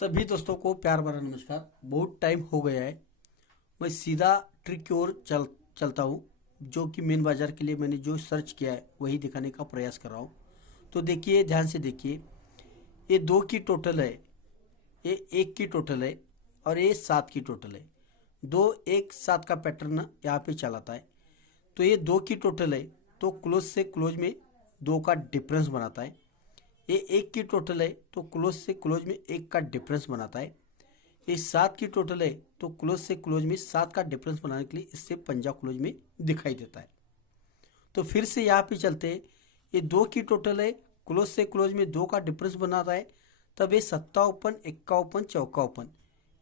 सभी दोस्तों को प्यार भरा नमस्कार। बहुत टाइम हो गया है, मैं सीधा ट्रिक की ओर चलता हूँ। जो कि मेन बाजार के लिए मैंने जो सर्च किया है वही दिखाने का प्रयास कर रहा हूँ। तो देखिए, ध्यान से देखिए। ये दो की टोटल है, ये एक की टोटल है और ये सात की टोटल है। दो एक सात का पैटर्न यहाँ पे चलाता है। तो ये दो की टोटल है, तो क्लोज से क्लोज में दो का डिफरेंस बनाता है। ये एक की टोटल है, तो क्लोज से क्लोज में एक का डिफरेंस बनाता है। ये सात की टोटल है, तो क्लोज से क्लोज में सात का डिफरेंस बनाने के लिए इससे पंजा क्लोज में दिखाई देता है। तो फिर से यहाँ पे चलते हैं। ये दो की टोटल है, क्लोज से क्लोज में दो का डिफरेंस बनाता है। तब ये सत्ता ओपन, इक्का ओपन, चौका ओपन,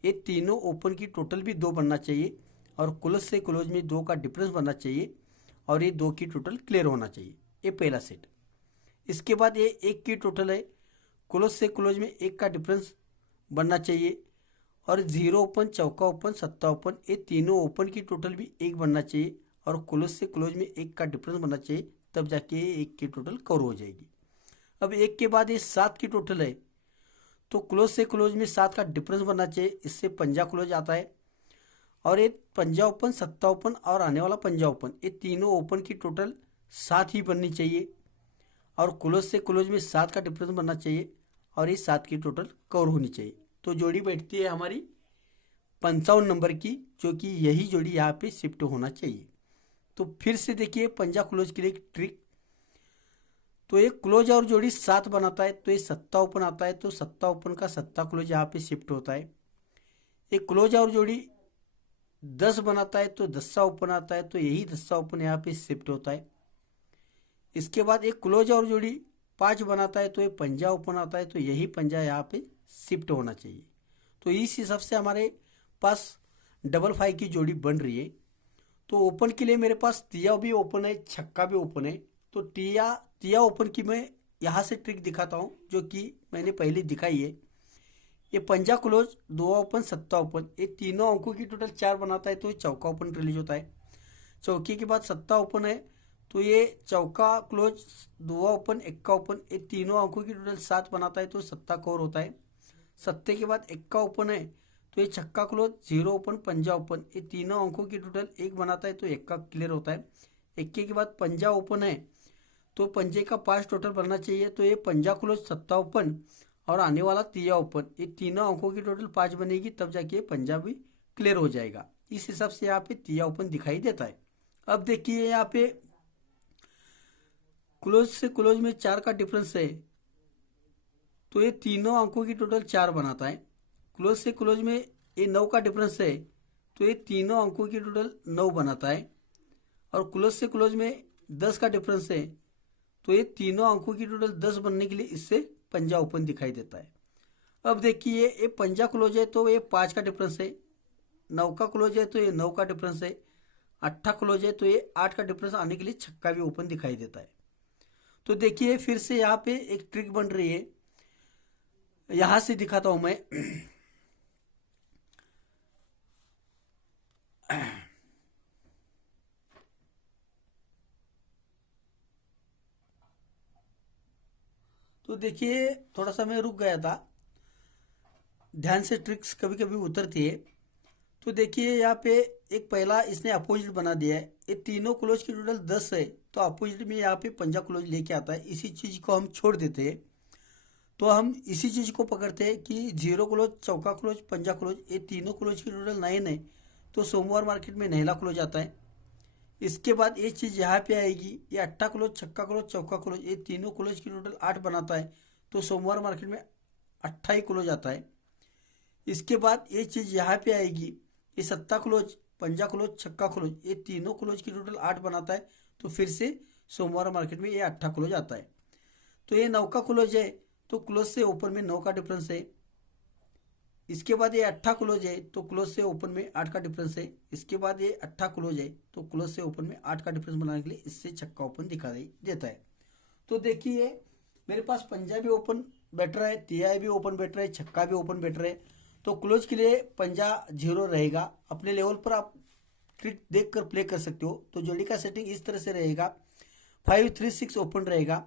ये तीनों ओपन की टोटल भी दो बनना चाहिए और क्लोज से क्लोज में दो का डिफरेंस बनना चाहिए और ये दो की टोटल क्लियर होना चाहिए। ये पहला सेट। इसके बाद ये एक की टोटल है, क्लोज से क्लोज में एक का डिफरेंस बनना चाहिए और जीरो ओपन, चौका ओपन, सत्ता ओपन, ये तीनों ओपन की टोटल भी एक बनना चाहिए और क्लोज से क्लोज में एक का डिफरेंस बनना चाहिए। तब जाके ये एक की टोटल कवर हो जाएगी। अब एक के बाद ये सात की टोटल है, तो क्लोज से क्लोज में सात का डिफरेंस बनना चाहिए, इससे पंजा क्लोज आता है। और ये पंजा ओपन, सत्ता ओपन और आने वाला पंजा ओपन, ये तीनों ओपन की टोटल सात ही बननी चाहिए और क्लोज से क्लोज में सात का डिफरेंस बनना चाहिए और ये सात की टोटल कवर होनी चाहिए। तो जोड़ी बैठती है हमारी 55 नंबर की, जो कि यही जोड़ी यहाँ पे शिफ्ट होना चाहिए। तो फिर से देखिए पंजा क्लोज के लिए एक ट्रिक। तो एक क्लोज और जोड़ी सात बनाता है, तो ये सत्ता ओपन आता है, तो सत्ता ओपन का सत्ता क्लोज यहाँ पे शिफ्ट होता है। एक क्लोज और जोड़ी 10 बनाता है, तो दस्सा ओपन आता है, तो यही दस्सा ओपन यहाँ पे शिफ्ट होता है। इसके बाद एक क्लोज और जोड़ी 5 बनाता है, तो ये पंजा ओपन आता है, तो यही पंजा यहाँ पे शिफ्ट होना चाहिए। तो इस हिसाब से हमारे पास डबल फाइव की जोड़ी बन रही है। तो ओपन के लिए मेरे पास तिया भी ओपन है, छक्का भी ओपन है। तो तिया ओपन की मैं यहाँ से ट्रिक दिखाता हूँ, जो कि मैंने पहले दिखाई है। ये पंजा क्लोज, दो ओपन, सत्ता ओपन, ये तीनों अंकों की टोटल चार बनाता है, तो ये चौका ओपन रिलीज होता है। चौकी के बाद सत्ता ओपन है, तो ये चौका क्लोज, दो ओपन, इक्का ओपन, ये तीनों अंकों की टोटल सात बनाता है, तो सत्ता कवर होता है। सत्ते के बाद इक्का ओपन है, तो ये छक्का क्लोज, जीरो ओपन, पंजा ओपन, ये तीनों अंकों की टोटल एक बनाता है, तो इक्का क्लियर होता है। इक्के के बाद पंजा ओपन है, तो पंजे का पांच टोटल बनना चाहिए, तो ये पंजा क्लोज, सत्ता ओपन और आने वाला तिया ओपन, ये तीनों अंकों की टोटल पांच बनेगी, तब जाके पंजा भी क्लियर हो जाएगा। इस हिसाब से यहाँ पे तिया ओपन दिखाई देता है। अब देखिए यहाँ पे क्लोज से क्लोज में चार का डिफरेंस है, तो ये तीनों अंकों की टोटल चार बनाता है। क्लोज से क्लोज में ये नौ का डिफरेंस है, तो ये तीनों अंकों की टोटल नौ बनाता है। और क्लोज से क्लोज में 10 का डिफरेंस है, तो ये तीनों अंकों की टोटल 10 बनने के लिए इससे पंजा ओपन दिखाई देता है। अब देखिए ये पंजा क्लोज है, तो ये पाँच का डिफरेंस है। नौ का क्लोज है, तो ये नौ का डिफरेंस है। अट्ठा क्लोज है, तो ये आठ का डिफरेंस आने के लिए छक्का भी ओपन दिखाई देता है। तो देखिए फिर से यहाँ पे एक ट्रिक बन रही है, यहां से दिखाता हूं मैं। तो देखिए थोड़ा सा मैं रुक गया था, ध्यान से ट्रिक्स कभी कभी उतरती है। तो देखिए यहाँ पे एक पहला इसने अपोजिट बना दिया है। ये तीनों क्लोज की टोटल 10 है, तो अपोजिट में यहाँ पे पंजा क्लोज लेके आता है। इसी चीज को हम छोड़ देते हैं, तो हम इसी चीज को पकड़ते हैं कि जीरो क्लोज, चौका क्लोज, पंजा क्लोज, ये तीनों क्लोज की टोटल 9 है, तो सोमवार मार्केट में नहला क्लोज आता है। इसके बाद ये चीज़ यहाँ पे आएगी, ये अट्ठा क्लोज, छक्का क्लोज, चौका क्लोज, ये तीनों क्लोज की टोटल 8 बनाता है, तो सोमवार मार्केट में अट्ठा ही क्लोज आता है। इसके बाद ये चीज़ यहाँ पे आएगी, ये सत्ता क्लोज, पंजा क्लोज, छक्का क्लोज, ये तीनों क्लोज की टोटल 8 बनाता है, तो फिर से सोमवार मार्केट में ये अट्ठा क्लोज आता है। तो ये नौ का क्लोज है, तो क्लोज से ओपन में 9 का डिफरेंस है। इसके बाद ये अट्ठा क्लोज है, तो क्लोज से ओपन में 8 का डिफरेंस है। इसके बाद ये अट्ठा क्लोज है, तो क्लोज से ओपन में 8 का डिफरेंस बनाने के लिए इससे छक्का ओपन दिखाई देता है। तो देखिए मेरे पास पंजा भी ओपन बैठ रहा है, तिया भी ओपन बैठ रहा है, छक्का भी ओपन बैठ रहा है। तो क्लोज के लिए पंजा जीरो रहेगा। अपने लेवल पर आप ट्रिक देख कर प्ले कर सकते हो। तो जोड़ी का सेटिंग इस तरह से रहेगा, 5-3-6 ओपन रहेगा,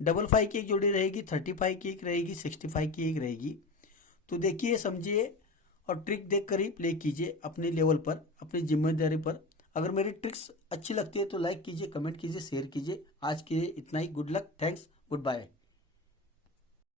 डबल फाइव की एक जोड़ी रहेगी, 35 की एक रहेगी, 65 की एक रहेगी। तो देखिए, समझिए और ट्रिक देख कर ही प्ले कीजिए अपने लेवल पर, अपनी जिम्मेदारी पर। अगर मेरी ट्रिक्स अच्छी लगती है तो लाइक कीजिए, कमेंट कीजिए, शेयर कीजिए। आज के लिए इतना ही। Good luck, thanks, good bye.